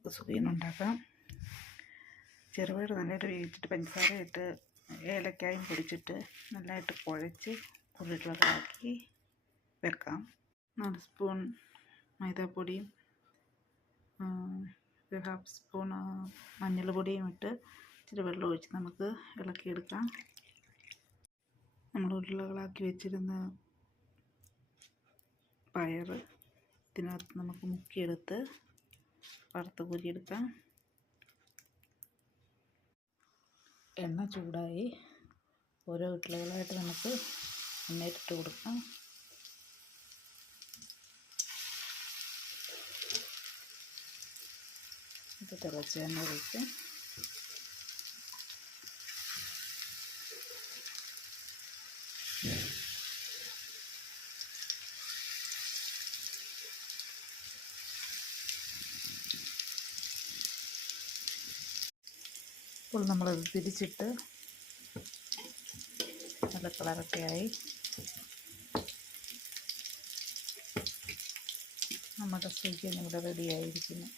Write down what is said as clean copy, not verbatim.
നമുക്ക് സുഖീനം ഉണ്ടാക്കാം. ചെറുപയർ നല്ലതായിട്ട് വേവിച്ചിട്ട് പഞ്ചസാര ഇട്ട് ഏലക്കായും പൊടിച്ചിട്ട് നല്ലതായിട്ട് കുഴച്ച് ഉരുളകളാക്കി വെക്കാം. 4 സ്പൂൺ മൈദാപ്പൊടിയും 1/2 സ്പൂൺ മഞ്ഞൾപ്പൊടിയും ഇട്ട് ഇച്ചിരി വെള്ളം ഒഴിച്ച് നമുക്ക് ഇളക്കിയെടുക്കാം. നമ്മൾ ഉരുളകളാക്കി വെച്ചിരുന്ന പയർ ഇതിനകത്ത് നമുക്ക് മുക്കിയെടുത്ത് വറുത്ത് കോരിയെടുക്കാം. എണ്ണ ചൂടായി ഓരോ ഉരുളകളായിട്ട് നമുക്ക് എണ്ണയിലിട്ട് കൊടുക്കാം. ഇത് തിളച്ച എണ്ണ ഒഴിച്ച് ഇപ്പോൾ നമ്മളത് തിരിച്ചിട്ട് നല്ല കളറൊക്കെ ആയി നമ്മുടെ സുഖിയൻ ഇവിടെ റെഡിയായിരിക്കുന്നു.